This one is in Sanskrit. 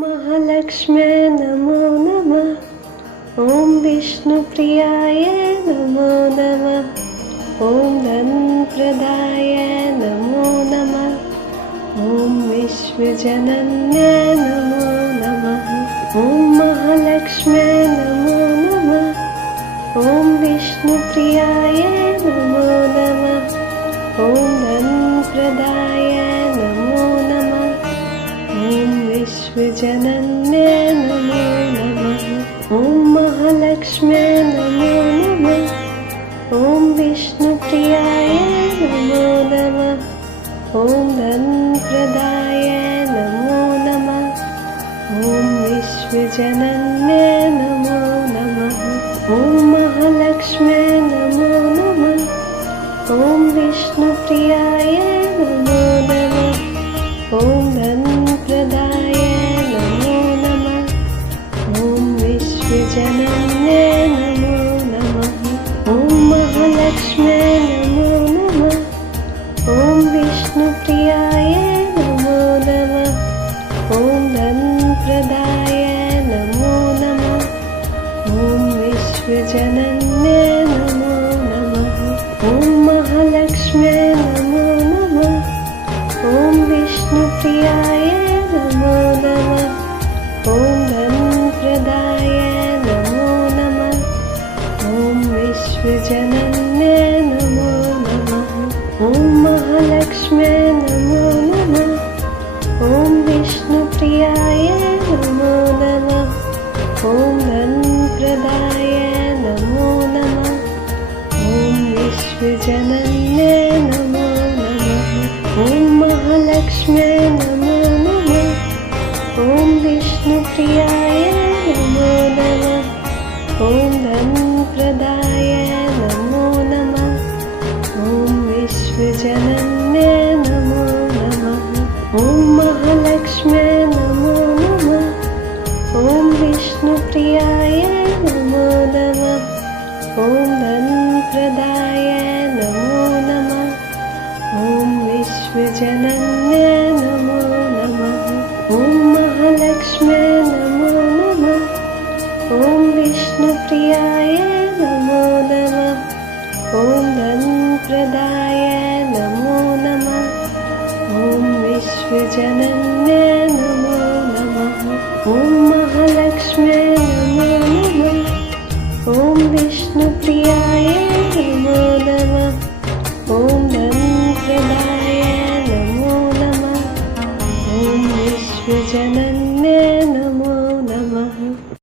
महालक्ष्म्यै नमो नमः। ॐ विष्णुप्रियाय नमो नमः। ॐ धनप्रदाय नमो नमः। ॐ विश्वजनन्यै नमो नमः। ॐ महालक्ष्म्यै नमो नमः। ॐ विष्णुप्रियाय नमो नमः। ॐ धनप्रदाय नमो नमः। ॐ विश्वजनन्यै नमो नमः। ॐ महालक्ष्म्यै नमो नमः। ॐ विष्णुप्रियाय नमो नमः। ॐ धनप्रदाय नमो नमः। ॐ विश्वजनन्यै नमो नमः। ॐ महालक्ष्म्यै नमो नमः। ॐ विष्णुप्रियाय नमो नमः। ॐ धनप्रदाय नमो नमः। ॐ विश्वजनन्यै नमो नमः। ॐ महालक्ष्म्यै नमो नमः। ॐ विष्णुप्रियाय नमो नमः। ॐ धनप्रदाय नमो नमः। ॐ विश्वजनन्यै नमो नमः। ॐ महालक्ष्म्यै नमो नमः। ॐ विष्णुप्रियाय नमो नमः। ॐ धनप्रदाय नमो नमः। ॐ विश्वजनन्यै नमो नमः। ॐ महालक्ष्म्यै नमो नमः। ॐ विष्णुप्रियाय नमो नमः। ॐ धनप्रदाय नमो नमः। ॐ विश्वजनन्यै नमो नमः। ॐ महालक्ष्म्यै नमो नमः। ॐ विष्णुप्रियाय नमो नमः। ॐ धनप्रदाय नमो नमः। ॐ विश्वजनन्यै नमो नमः। ॐ महालक्ष्म्यै नमो नमः। ॐ विष्णुप्रियाय नमो नमः। ॐ धनप्रदाय नमो नमः। ॐ विश्वजनन्यै नमो नमः। ॐ महालक्ष्म्यै नमो नमः। ॐ विष्णुप्रियाय नमो नमः। ॐ धनप्रदाय नमो नमः। ॐ विश्वजनन्यै नमो नमः। ॐ महालक्ष्म्यै नमो नमः। ॐ विष्णुप्रियाय नमो नमः। ॐ धनप्रदाय नमो नमः। ॐ विश्वजनन्यै